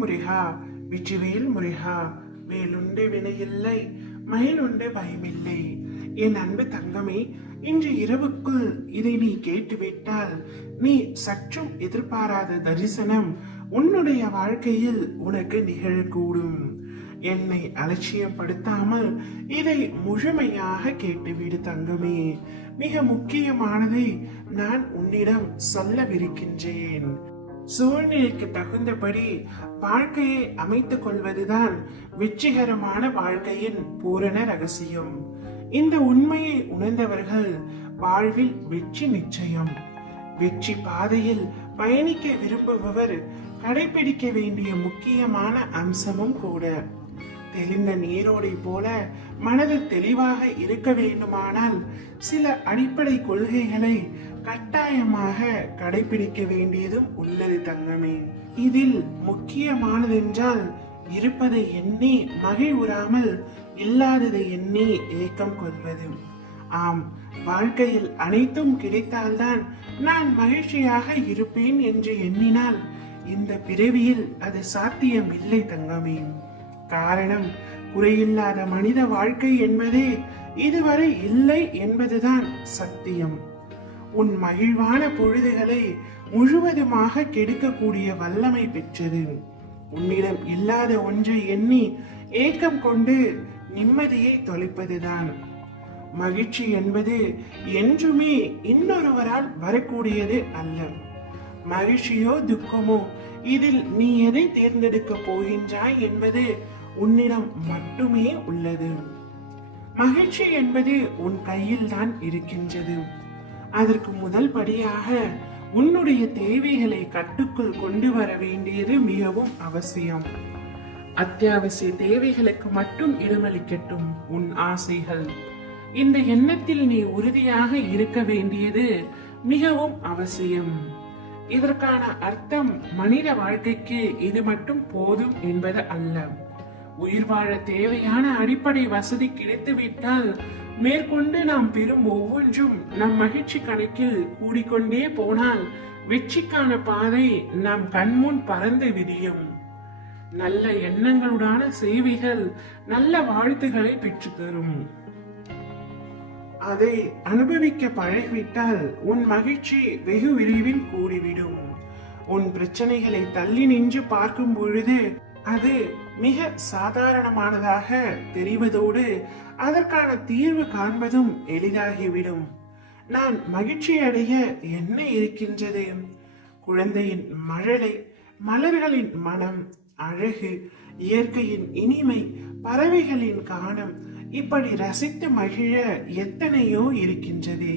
முருகா, வெற்றிவேல் முருகா. வேலுண்டு வினையில்லை, மயிலுண்டு பயமில்லை. என் அன்பு தங்கமே, இன்று இரவுக்குள் இதை நீ கேட்டுவிட்டால் நீ சற்றும் எதிர்பாராத தரிசனம் உன்னுடைய வாழ்க்கையில் உனக்கு நிகழக்கூடும். என்னை அலட்சியப்படுத்தாமல் இதை முழுமையாக கேட்டுவிடு தங்கமே. மிக முக்கியமானதை நான் உன்னிடம் சொல்லவிருக்கின்றேன். சூழ்நிலைக்கு தகுந்தபடி வாழ்க்கையை அமைத்துக் கொள்வதுதான் வெற்றிகரமான வாழ்க்கையின் பூரண ரகசியம். இந்த உண்மையை உணர்ந்தவர்கள் வாழ்வில் வெற்றி நிச்சயம். வெற்றி பாதையில் பயணிக்க விரும்புபவர் கடைபிடிக்க வேண்டிய முக்கியமான அம்சமும் கூட. தெளிந்த நீரோடை போல மனது தெளிவாக இருக்க வேண்டுமானால் சில அடிப்படை கொள்கைகளை கட்டாயமாக கடைபிடிக்க வேண்டியதும் உள்ளது தங்கமே. இதில் முக்கியமானதென்றால் இருப்பதை எண்ணி மகிழ்வுறாமல் இல்லாததை எண்ணி ஏக்கம் கொள்வது. ஆம், வாழ்க்கையில் அனைத்தும் கிடைத்தால்தான் நான் மகிழ்ச்சியாக இருப்பேன் என்று எண்ணினால் இந்த பிறவியில் அது சாத்தியம் இல்லை தங்கமே. காரணம், குறையில்லாத மனித வாழ்க்கை என்பதே இதுவரை இல்லை என்பதுதான் சத்தியம். உன் மகிழ்வான பொழுதுகளை முழுவதுமாக கெடுக்கக்கூடிய வல்லமை பெற்றது. உன்னிடம் இல்லாத ஒன்றை எண்ணி ஏக்கம் கொண்டு நிம்மதியை தொலைப்பதுதான். மகிழ்ச்சி என்பது என்றுமே இன்னொருவரால் வரக்கூடியது அல்ல. மகிழ்ச்சியோ துக்கமோ, இதில் நீ எதை தேர்ந்தெடுக்க போகின்றாய் என்பது உன்னிடம் மட்டுமே உள்ளது. மகிழ்ச்சி என்பது உன் கையில் தான் இருக்கின்றது. அதற்கு முதல் படியாக உன்னுடைய தேவைகளை கட்டுக்குள் கொண்டு வர வேண்டியது மிகவும் அவசியம். அத்தியாவசிய தேவைகளுக்கு மட்டும் இடமளிக்கட்டும் உன் ஆசைகள். இந்த எண்ணத்தில் நீ உறுதியாக இருக்க வேண்டியது மிகவும் அவசியம். இதற்கான அர்த்தம் மனித வாழ்க்கைக்கு இது மட்டும் போதும் என்பது அல்ல. உயிர் வாழ தேவையான அடிப்படை வசதி கிடைத்துவிட்டால் மேற்கொண்டு நாம் பெறும் ஒவ்வொன்றும் நம் மகிழ்ச்சி கணக்கில் கூடிக்கொண்டே போனால் வெற்றிக்கான பாதை நம் கண்முன் பறந்து விரியும். நல்ல எண்ணங்களுடான சேவைகள் நல்ல வாழ்த்துக்களை பெற்று தரும். அதை அனுபவிக்க பழகிவிட்டால் உன் மகிழ்ச்சி வெகு விரைவில் கூடிவிடும். உன் பிரச்சனைகளை தள்ளி நின்று பார்க்கும் பொழுது அது மிக சாதாரணமானதாக தெரிவதோடு அதற்கான தீர்வு காண்பதும் எளிதாகிவிடும். நான் மகிழ்ச்சி அடைய என்ன இருக்கின்றது? குழந்தையின் மழலை, மலர்களின் மனம், அழகு, இயற்கையின் இனிமை, பறவைகளின் கானம், இப்படி ரசித்து மகிழ எத்தனையோ இருக்கின்றதே.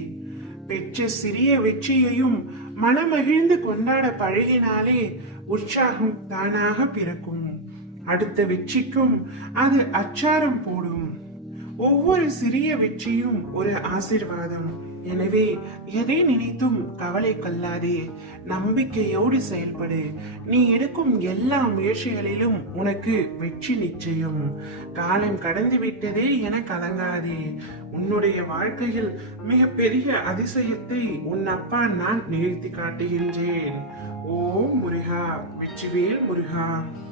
பெற்ற சிறிய வெற்றியையும் மனமகிழ்ந்து கொண்டாட பழகினாலே உற்சாகம் தானாக பிறக்கும். அடுத்த வெற்றிக்கும் அது அச்சாரம் போடும். ஒவ்வொரு சிறிய வெற்றியும் ஒரு ஆசீர்வாதம். எனவே எதை நினைத்தும் கவலை கொள்ளாதே, நம்பிக்கையோடு செயல்படு. நீ எடுக்கும் எல்லா முயற்சிகளிலும் உனக்கு வெற்றி நிச்சயம். காலம் கடந்து விட்டதே என கலங்காதே. உன்னுடைய வாழ்க்கையில் மிக பெரிய அதிசயத்தை உன் அப்பா நான் நிகழ்த்தி காட்டுகின்றேன். ஓ முருகா, வெற்றிவேல் முருகா.